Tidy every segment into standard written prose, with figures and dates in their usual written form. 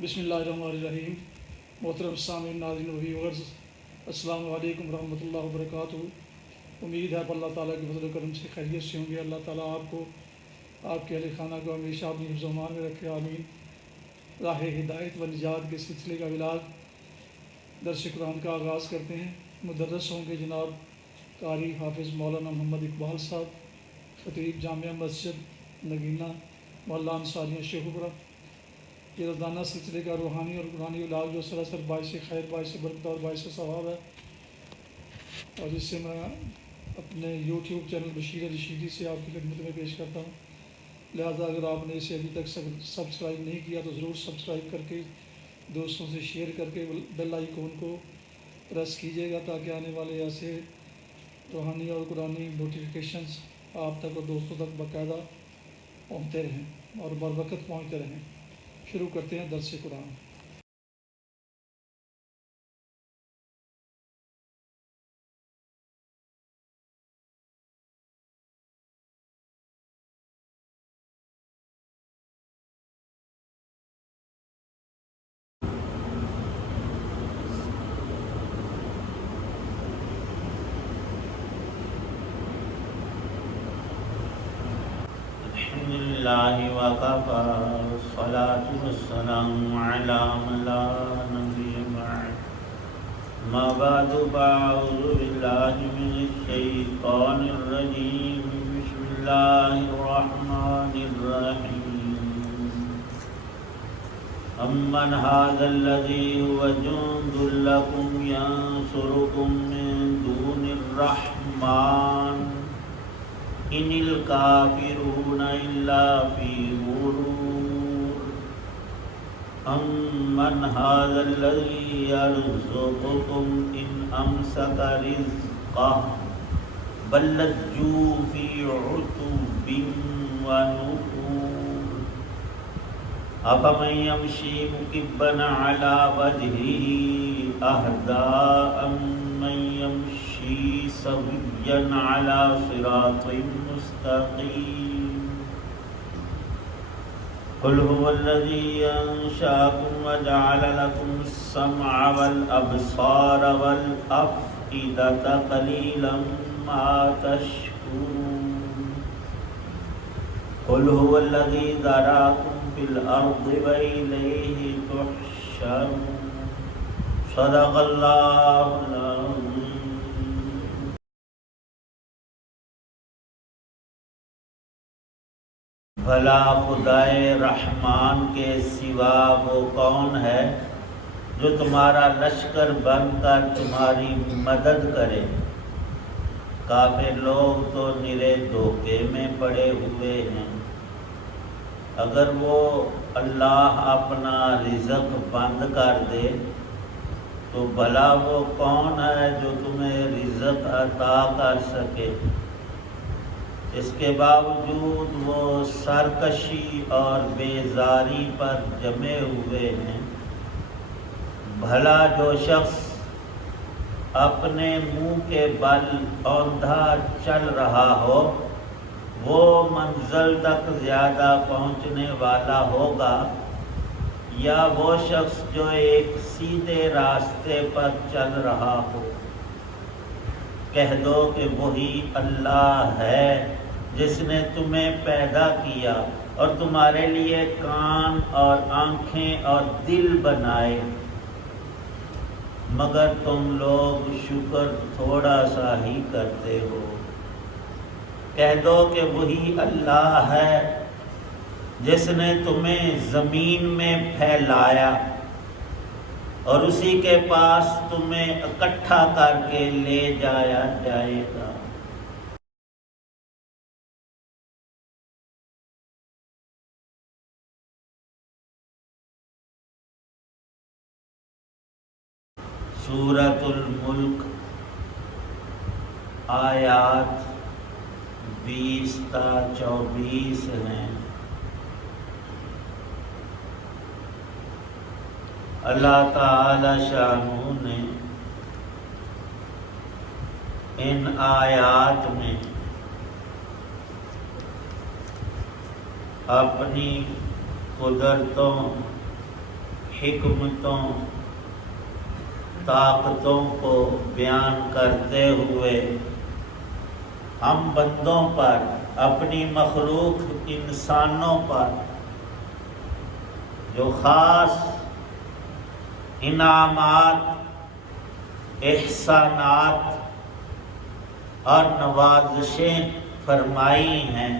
بسم اللہ الرحمن الرحیم۔ محترم سامعین، ناظرین و ویورز، السلام علیکم ورحمۃ اللہ وبرکاتہ۔ امید ہے اللہ تعالیٰ کے فضل و کرم سے خیریت سے ہوں گے۔ اللہ تعالیٰ آپ کو، آپ کے اہل خانہ کو ہمیشہ اپنی حفظ و امان میں رکھے، آمین۔ راہ ہدایت و نجات کے سلسلے کا ولاگ درس قرآن کا آغاز کرتے ہیں۔ مدرس ہوں گے جناب قاری حافظ مولانا محمد اقبال صاحب، خطیب جامعہ مسجد نگینہ محلہ انصاریہ شیخوپورہ۔ یہ روزانہ سلسلے کا روحانی اور قرآنی علاج جو سراسر باعث خیر، باعث برکت اور باعث ثواب ہے، اور جس سے میں اپنے یوٹیوب چینل بشیر رشیدی سے آپ کی خدمت میں پیش کرتا ہوں۔ لہٰذا اگر آپ نے اسے ابھی تک سبسکرائب نہیں کیا تو ضرور سبسکرائب کر کے دوستوں سے شیئر کر کے بیل آئیکن کو پریس کیجیے گا، تاکہ آنے والے ایسے روحانی اور قرآنی نوٹیفیکیشنز آپ تک اور دوستوں تک باقاعدہ پہنچتے رہیں اور بر وقت پہنچتے رہیں۔ شروع کرتے ہیں درس قرآن۔ الحمدللہ وکفی والصلاة والسلام علی من لا نبی بعد ما بعد فاعوذ باللہ من الشیطان الرجیم بسم اللہ الرحمن الرحیم امن ھذا الذی ھو جند لکم ینصرکم من دون الرحمن ان الکافرون الا فی غرور امن ھذا الذی یرزقکم ان امسک رزقہ بل لجوا فی عتو ونفور افمن یمشی مکبا علی وجہہ اہدی امن یمشی سویا علی صراط مستقیم قل هو الذی انشأکم وجعل لکم السمع والابصار والافئدۃ قلیلا ما تشکرون قل هو الذی ذراکم فی الارض والیہ تحشرون صدق اللہ العظیم۔ بھلا خدائے رحمان کے سوا وہ کون ہے جو تمہارا لشکر بن کر تمہاری مدد کرے؟ کافر لوگ تو نرے دھوکے میں پڑے ہوئے ہیں۔ اگر وہ اللہ اپنا رزق بند کر دے تو بھلا وہ کون ہے جو تمہیں رزق عطا کر سکے؟ اس کے باوجود وہ سرکشی اور بیزاری پر جمے ہوئے ہیں۔ بھلا جو شخص اپنے منہ کے بل اوندھا چل رہا ہو وہ منزل تک زیادہ پہنچنے والا ہوگا، یا وہ شخص جو ایک سیدھے راستے پر چل رہا ہو؟ کہہ دو کہ وہی اللہ ہے جس نے تمہیں پیدا کیا اور تمہارے لیے کان اور آنکھیں اور دل بنائے، مگر تم لوگ شکر تھوڑا سا ہی کرتے ہو۔ کہہ دو کہ وہی اللہ ہے جس نے تمہیں زمین میں پھیلایا اور اسی کے پاس تمہیں اکٹھا کر کے لے جایا جائے گا۔ سورۃ الملک آیات 20 تا 24 ہیں۔ اللہ تعالی شانہ نے ان آیات میں اپنی قدرتوں، حکمتوں طاقتوں کو بیان کرتے ہوئے ہم بندوں پر، اپنی مخلوق انسانوں پر جو خاص انعامات، احسانات اور نوازشیں فرمائی ہیں،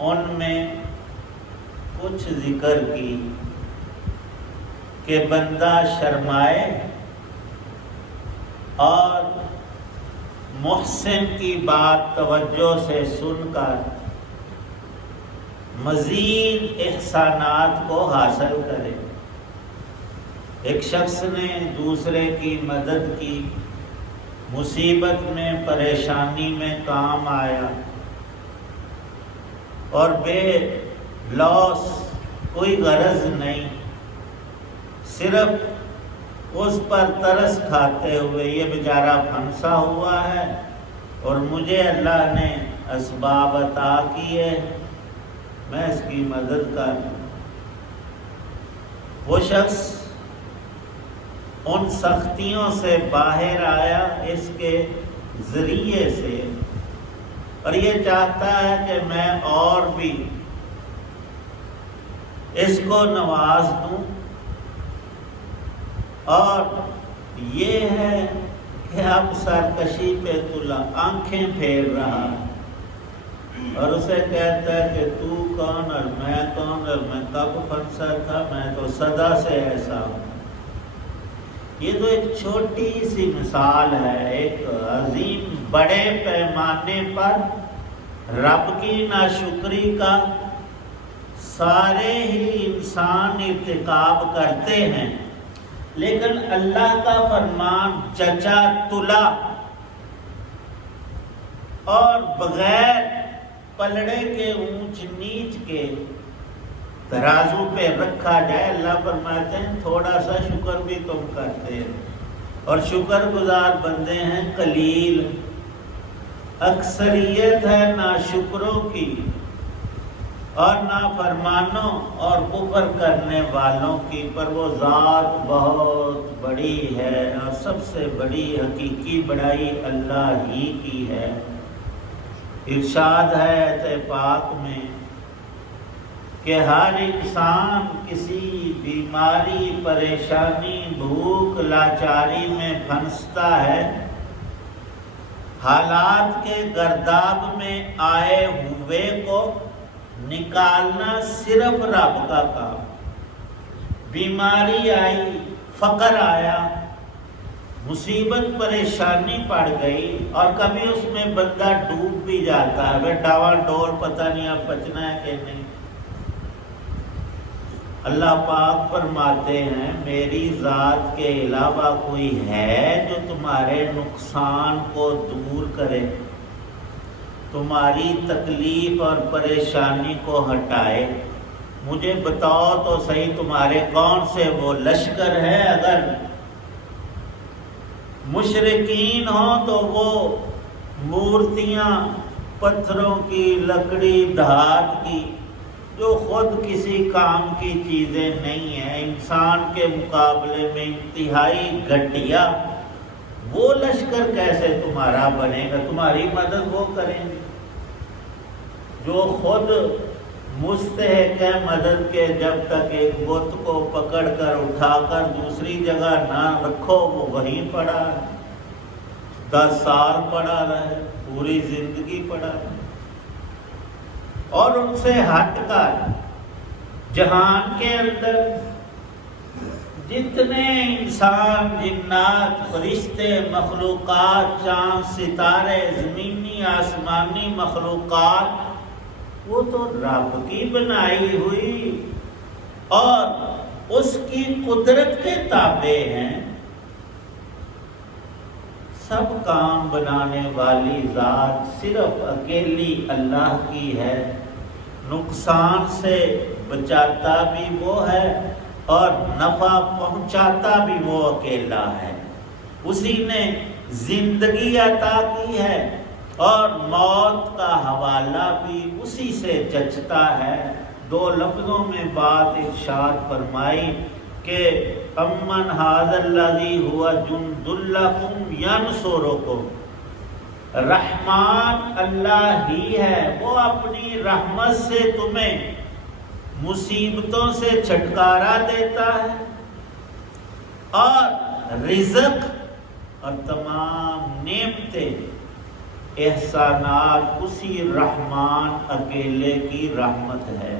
ان میں کچھ ذکر کی کہ بندہ شرمائے اور محسن کی بات توجہ سے سن کر مزید احسانات کو حاصل کرے۔ ایک شخص نے دوسرے کی مدد کی، مصیبت میں، پریشانی میں کام آیا اور بے لوث، کوئی غرض نہیں، صرف اس پر ترس کھاتے ہوئے یہ بیچارہ پھنسا ہوا ہے اور مجھے اللہ نے اسباب عطا کیے، میں اس کی مدد کر دوں۔ وہ شخص ان سختیوں سے باہر آیا اس کے ذریعے سے، اور یہ چاہتا ہے کہ میں اور بھی اس کو نواز دوں، اور یہ ہے کہ اب سرکشی پہ تلا، آنکھیں پھیر رہا اور اسے کہتا ہے کہ تو کون اور میں کون اور میں کب پھنسا تھا، میں تو صدا سے ایسا ہوں۔ یہ تو ایک چھوٹی سی مثال ہے، ایک عظیم بڑے پیمانے پر رب کی ناشکری کا سارے ہی انسان ارتکاب کرتے ہیں، لیکن اللہ کا فرمان چچا تلا اور بغیر پلڑے کے اونچ نیچ کے ترازو پہ رکھا جائے۔ اللہ فرماتے ہیں تھوڑا سا شکر بھی تم کرتے ہیں، اور شکر گزار بندے ہیں قلیل، اکثریت ہے ناشکروں کی اور نافرمانوں اور کفر کرنے والوں کی، پر وہ ذات بہت بڑی ہے اور سب سے بڑی حقیقی بڑائی اللہ ہی کی ہے۔ ارشاد ہے آیت پاک میں کہ ہر انسان کسی بیماری، پریشانی، بھوک، لاچاری میں پھنستا ہے، حالات کے گرداب میں آئے ہوئے کو نکالنا صرف رب کا کام۔ بیماری آئی، فقر آیا، مصیبت پریشانی پڑ گئی، اور کبھی اس میں بندہ ڈوب بھی جاتا ہے، وہ ڈاواں ڈول، پتہ نہیں اب بچنا ہے کہ نہیں۔ اللہ پاک فرماتے ہیں میری ذات کے علاوہ کوئی ہے جو تمہارے نقصان کو دور کرے، تمہاری تکلیف اور پریشانی کو ہٹائے؟ مجھے بتاؤ تو صحیح تمہارے کون سے وہ لشکر ہے؟ اگر مشرکین ہوں تو وہ مورتیاں پتھروں کی، لکڑی دھات کی، جو خود کسی کام کی چیزیں نہیں ہیں، انسان کے مقابلے میں انتہائی گھٹیا، وہ لشکر کیسے تمہارا بنے گا؟ تمہاری مدد وہ کریں گے جو خود مستحق ہے مدد کے، جب تک ایک بت کو پکڑ کر اٹھا کر دوسری جگہ نہ رکھو وہ وہیں پڑا ہے، 10 سال پڑا رہے، پوری زندگی پڑا رہے۔ اور ان سے ہٹ کر جہان کے اندر جتنے انسان، جنات، فرشتے، مخلوقات، چاند، ستارے، زمینی آسمانی مخلوقات، وہ تو رب کی بنائی ہوئی اور اس کی قدرت کے تابع ہیں۔ سب کام بنانے والی ذات صرف اکیلی اللہ کی ہے، نقصان سے بچاتا بھی وہ ہے اور نفع پہنچاتا بھی وہ اکیلا ہے۔ اسی نے زندگی عطا کی ہے اور موت کا حوالہ بھی اسی سے جچتا ہے۔ دو لفظوں میں بات ارشاد فرمائی کہ امن ھذا الذی ھو جند لکم ینصرکم، رحمان اللہ ہی ہے، وہ اپنی رحمت سے تمہیں مصیبتوں سے چھٹکارا دیتا ہے، اور رزق اور تمام نعمتیں احسانات اسی رحمان اکیلے کی رحمت ہے۔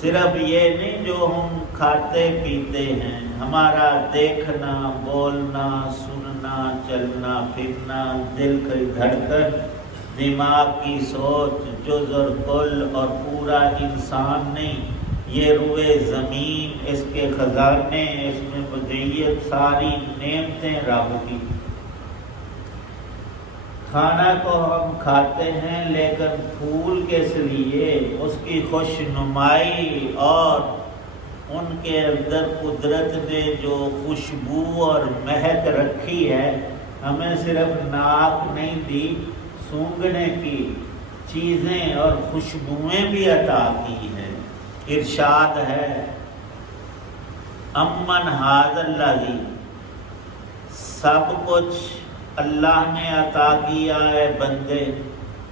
صرف یہ نہیں جو ہم کھاتے پیتے ہیں، ہمارا دیکھنا، بولنا، سننا، چلنا پھرنا، دل کی دھڑکن، دماغ کی سوچ، جز اور کل اور پورا انسان نہیں، یہ روئے زمین، اس کے خزانے، اس میں بدیعت، ساری نعمتیں رب کی۔ کھانا کو ہم کھاتے ہیں لیکن پھول کس لیے؟ اس کی خوش نمائی اور ان کے اندر قدرت نے جو خوشبو اور مہک رکھی ہے، ہمیں صرف ناک نہیں دی، سونگھنے کی چیزیں اور خوشبوئیں بھی عطا کی ہیں۔ ارشاد ہے امن ھذا الذی، سب کچھ اللہ نے عطا کیا ہے بندے،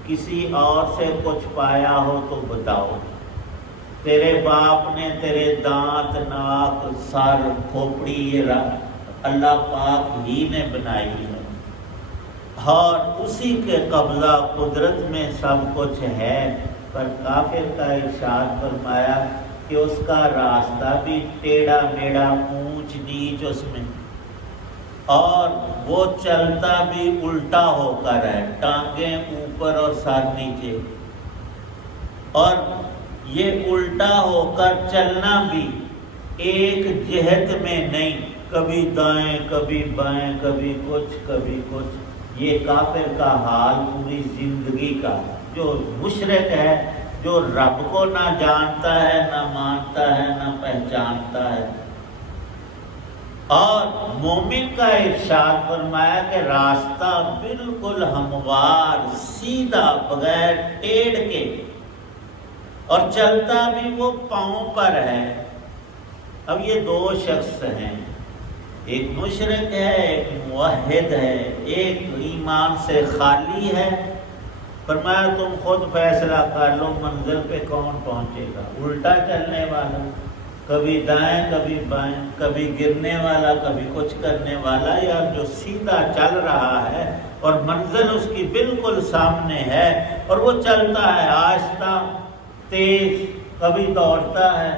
کسی اور سے کچھ پایا ہو تو بتاؤ۔ تیرے باپ نے تیرے دانت، ناک، سر، کھوپڑی یہ اللہ پاک ہی نے بنائی ہے، اور اسی کے قبضہ قدرت میں سب کچھ ہے، پر کافر کا ارشاد فرمایا کہ اس کا راستہ بھی ٹیڑھا میڑھا، اونچ نیچ اس میں، اور وہ چلتا بھی الٹا ہو کر ہے، ٹانگیں اوپر اور سر نیچے، اور یہ الٹا ہو کر چلنا بھی ایک جہت میں نہیں، کبھی دائیں کبھی بائیں، کبھی کچھ کبھی کچھ۔ یہ کافر کا حال پوری زندگی کا، جو مشرک ہے، جو رب کو نہ جانتا ہے، نہ مانتا ہے، نہ پہچانتا ہے۔ اور مومن کا ارشاد فرمایا کہ راستہ بالکل ہموار، سیدھا، بغیر ٹیڑھ کے، اور چلتا بھی وہ پاؤں پر ہے۔ اب یہ دو شخص ہیں، ایک مشرک ہے، ایک موحد ہے، ایک ایمان سے خالی ہے۔ فرمایا تم خود فیصلہ کر لو منزل پہ کون پہنچے گا، الٹا چلنے والا، کبھی دائیں کبھی بائیں، کبھی گرنے والا کبھی کچھ کرنے والا، یا جو سیدھا چل رہا ہے اور منزل اس کی بالکل سامنے ہے، اور وہ چلتا ہے آہستہ تیز، کبھی دوڑتا ہے،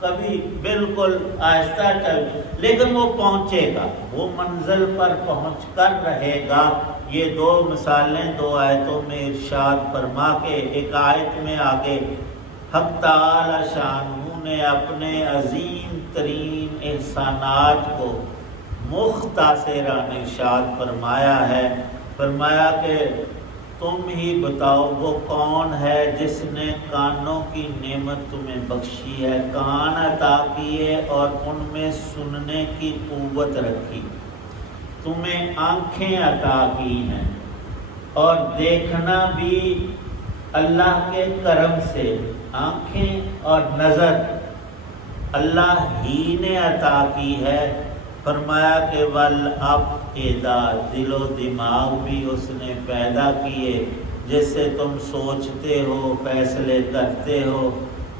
کبھی بالکل آہستہ چل، لیکن وہ پہنچے گا، وہ منزل پر پہنچ کر رہے گا۔ یہ دو مثالیں دو آیتوں میں ارشاد فرما کے، ایک آیت میں آگے حق تعالی شانہ نے اپنے عظیم ترین احسانات کو مختصراً ارشاد فرمایا ہے، فرمایا کہ تم ہی بتاؤ وہ کون ہے جس نے کانوں کی نعمت تمہیں بخشی ہے، کان عطا کیے اور ان میں سننے کی قوت رکھی، تمہیں آنکھیں عطا کی ہیں، اور دیکھنا بھی اللہ کے کرم سے، آنکھیں اور نظر اللہ ہی نے عطا کی ہے۔ فرمایا کہ والافئدہ، دل و دماغ بھی اس نے پیدا کیے، جس سے تم سوچتے ہو، فیصلے کرتے ہو،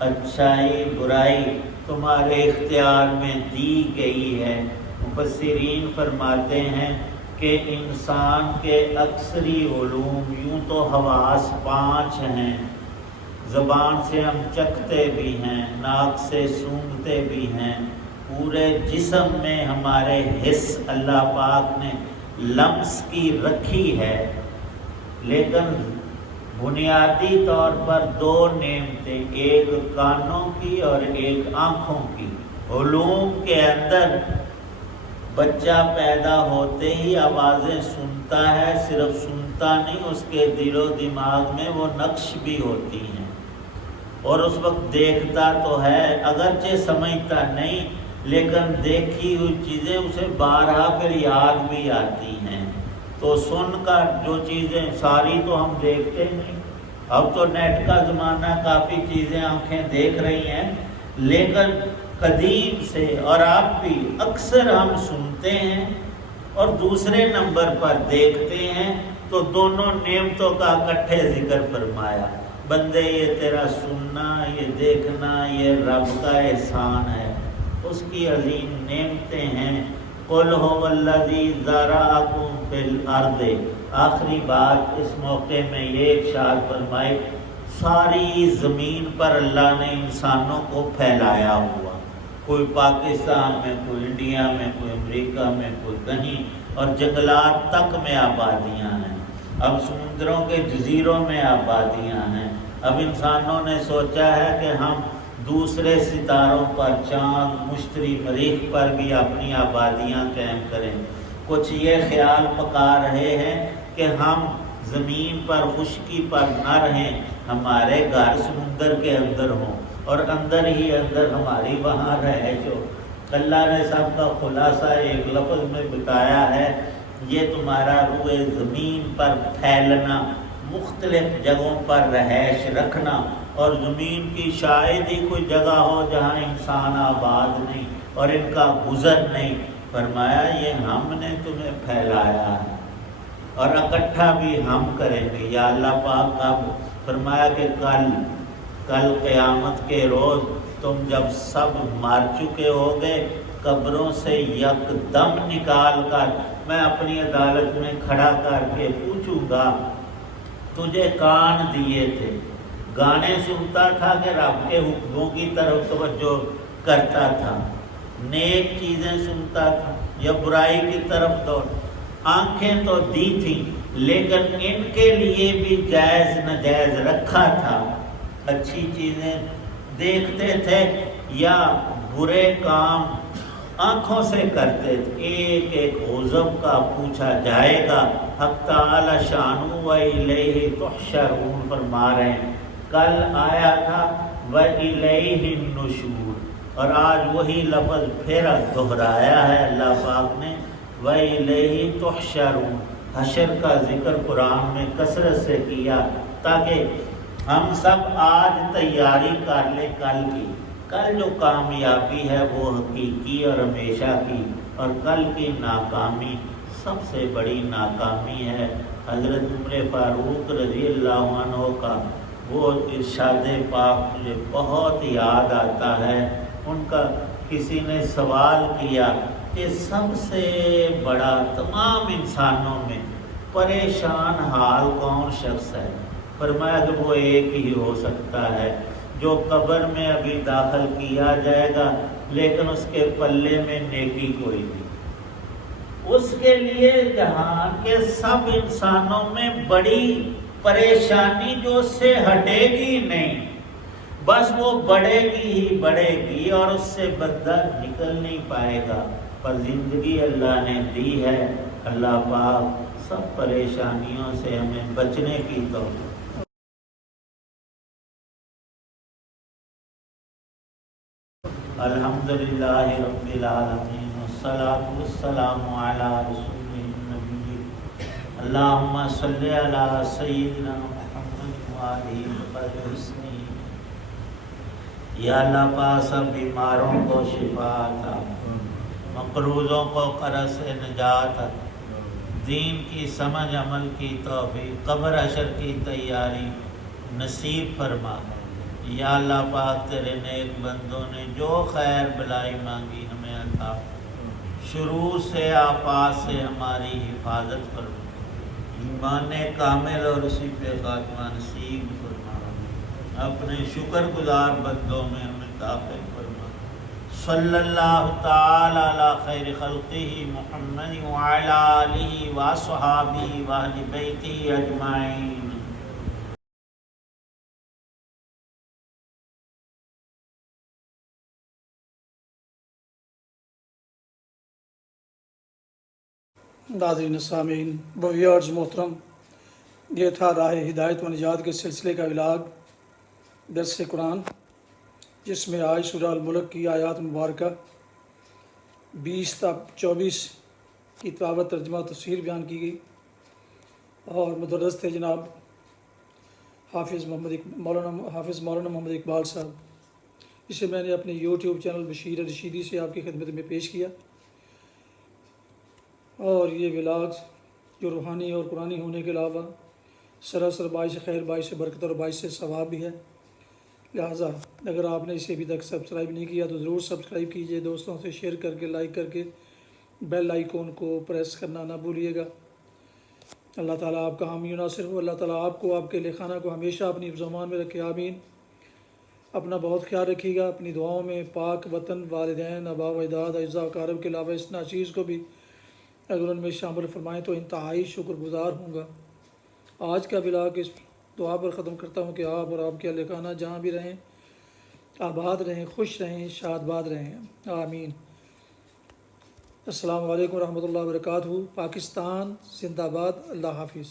اچھائی برائی تمہارے اختیار میں دی گئی ہے۔ مفسرین فرماتے ہیں کہ انسان کے اکثری علوم، یوں تو حواس 5 ہیں، زبان سے ہم چکھتے بھی ہیں، ناک سے سونگھتے بھی ہیں، پورے جسم میں ہمارے حس اللہ پاک نے لمس کی رکھی ہے، لیکن بنیادی طور پر 2 نعمتیں، ایک کانوں کی اور ایک آنکھوں کی۔ علوم کے اندر بچہ پیدا ہوتے ہی آوازیں سنتا ہے، صرف سنتا نہیں، اس کے دل و دماغ میں وہ نقش بھی ہوتی ہیں، اور اس وقت دیکھتا تو ہے، اگرچہ سمجھتا نہیں، لیکن دیکھی ہوئی چیزیں اسے بارہا پھر یاد بھی آتی ہیں۔ تو سن کر جو چیزیں ساری تو ہم دیکھتے نہیں، اب تو نیٹ کا زمانہ، کافی چیزیں آنکھیں دیکھ رہی ہیں، لیکن قدیم سے اور آپ بھی اکثر ہم سنتے ہیں اور دوسرے نمبر پر دیکھتے ہیں، تو دونوں نعمتوں کا اکٹھے ذکر فرمایا۔ بندے یہ تیرا سننا، یہ دیکھنا، یہ رب کا احسان ہے، اس کی عظیم نعمتیں ہیں۔ قُلْ هُوَ الَّذِي ذَرَأَكُمْ فِي الْأَرْضِ، آخری بات اس موقع میں یہ ارشاد فرمائی، ساری زمین پر اللہ نے انسانوں کو پھیلایا ہوا، کوئی پاکستان میں، کوئی انڈیا میں، کوئی امریکہ میں، کوئی کہیں، اور جنگلات تک میں آبادیاں ہیں، اب سمندروں کے جزیروں میں آبادیاں ہیں۔ اب انسانوں نے سوچا ہے کہ ہم دوسرے ستاروں پر، چاند، مشتری، مریخ پر بھی اپنی آبادیاں قائم کریں۔ کچھ یہ خیال پکا رہے ہیں کہ ہم زمین پر خشکی پر نہ رہیں، ہمارے گھر سمندر کے اندر ہوں اور اندر ہی اندر ہماری وہاں رہائش ہو۔ اللہ نے سب کا خلاصہ ایک لفظ میں بتایا ہے، یہ تمہارا روئے زمین پر پھیلنا، مختلف جگہوں پر رہائش رکھنا، اور زمین کی شاید ہی کوئی جگہ ہو جہاں انسان آباد نہیں اور ان کا گزر نہیں۔ فرمایا یہ ہم نے تمہیں پھیلایا ہے اور اکٹھا بھی ہم کریں گے۔ یا اللہ پاک اب فرمایا کہ کل قیامت کے روز تم جب سب مر چکے ہوگے، قبروں سے یک دم نکال کر میں اپنی عدالت میں کھڑا کر کے پوچھوں گا، تجھے کان دیے تھے، گانے سنتا تھا کہ رب کے حکموں کی طرف توجہ کرتا تھا، نیک چیزیں سنتا تھا یا برائی کی طرف دوڑ، آنکھیں تو دی تھیں لیکن ان کے لیے بھی جائز ناجائز رکھا تھا، اچھی چیزیں دیکھتے تھے یا برے کام آنکھوں سے کرتے تھے۔ ایک ایک عضو کا پوچھا جائے گا۔ حق تعالی شانہ وَإِلَيْهِ تُحْشَرُونَ فرما رہے ہیں، کل آیا تھا وَإِلَيْهِ النُّشُورُ، اور آج وہی لفظ پھر دہرایا ہے اللہ پاک نے، وَإِلَيْهِ تُحْشَرُونَ۔ حشر کا ذکر قرآن میں کثرت سے کیا تاکہ ہم سب آج تیاری کر لیں کل کی۔ کل جو کامیابی ہے وہ حقیقی اور ہمیشہ کی، اور کل کی ناکامی سب سے بڑی ناکامی ہے۔ حضرت عمر فاروق رضی اللہ عنہ کا وہ ارشاد پاک مجھے بہت یاد آتا ہے۔ ان کا کسی نے سوال کیا کہ سب سے بڑا تمام انسانوں میں پریشان حال کون شخص ہے؟ فرمایا کہ وہ ایک ہی ہو سکتا ہے جو قبر میں ابھی داخل کیا جائے گا لیکن اس کے پلے میں نیکی کوئی نہیں۔ اس کے لیے جہان کے سب انسانوں میں بڑی پریشانی جو اس سے ہٹے گی نہیں، بس وہ بڑھے گی ہی بڑھے گی اور اس سے بندہ نکل نہیں پائے گا۔ پر زندگی اللہ نے دی ہے، اللہ پاک سب پریشانیوں سے ہمیں بچنے کی توفیق۔ الحمدللہ رب العالمین والصلاة والسلام علی رسول النبی اللہم صلی علی سیدنا محمد وآلہ وسلم۔ یا اللہ پاک سب بیماروں کو شفا عطا، مقروضوں کو قرض سے نجات عطا، دین کی سمجھ عمل کی توفیق، قبر حشر کی تیاری نصیب فرما۔ یا اللہ پاک تیرے نیک بندوں نے جو خیر بلائی مانگی ہمیں عطا، شروع سے آفات سے ہماری حفاظت فرما، ایمان کامل اور اسی پہ خاتمہ نصیب فرما، اپنے شکر گزار بندوں میں ہمیں داخل فرما۔ صلی اللہ تعالی علی خیر خلقہ محمد وعلی آلہ وصحابہ واہل بیتہ اجمعین۔ ناظرین سامعین ویورز محترم، یہ تھا راہ ہدایت و نجات کے سلسلے کا ولاگ درس قرآن، جس میں آج سورہ الملک کی آیات مبارکہ 20 تا 24 کی تلاوت، ترجمہ و تفسیر بیان کی گئی، اور مدرس تھے جناب حافظ مولانا محمد اقبال صاحب، جسے میں نے اپنے یوٹیوب چینل بشیر رشیدی سے آپ کی خدمت میں پیش کیا، اور یہ ولاگز جو روحانی اور قرآنی ہونے کے علاوہ سراسر باعث خیر، باعث برکت اور باعث ثواب بھی ہے۔ لہٰذا اگر آپ نے اسے ابھی تک سبسکرائب نہیں کیا تو ضرور سبسکرائب کیجئے، دوستوں سے شیئر کر کے، لائک کر کے بیل آئیکن کو پریس کرنا نہ بھولیے گا۔ اللہ تعالیٰ آپ کا حامی و ناصر ہو، اللہ تعالیٰ آپ کو، آپ کے اہل خانہ کو ہمیشہ اپنی زمان میں رکھے، آمین۔ اپنا بہت خیال رکھیے گا، اپنی دعاؤں میں پاک وطن، والدین، آباء و اجداد، اعزاء و اقارب کے علاوہ اس ناچیز کو بھی اگر ان میں شامل فرمائیں تو انتہائی شکر گزار ہوں گا۔ آج کا ولاگ اس دعا پر ختم کرتا ہوں کہ آپ اور آپ کے اہل خانہ جہاں بھی رہیں آباد رہیں، خوش رہیں، شاد باد رہیں، آمین۔ السلام علیکم ورحمۃ اللہ وبرکاتہ۔ پاکستان زندہ باد۔ اللہ حافظ۔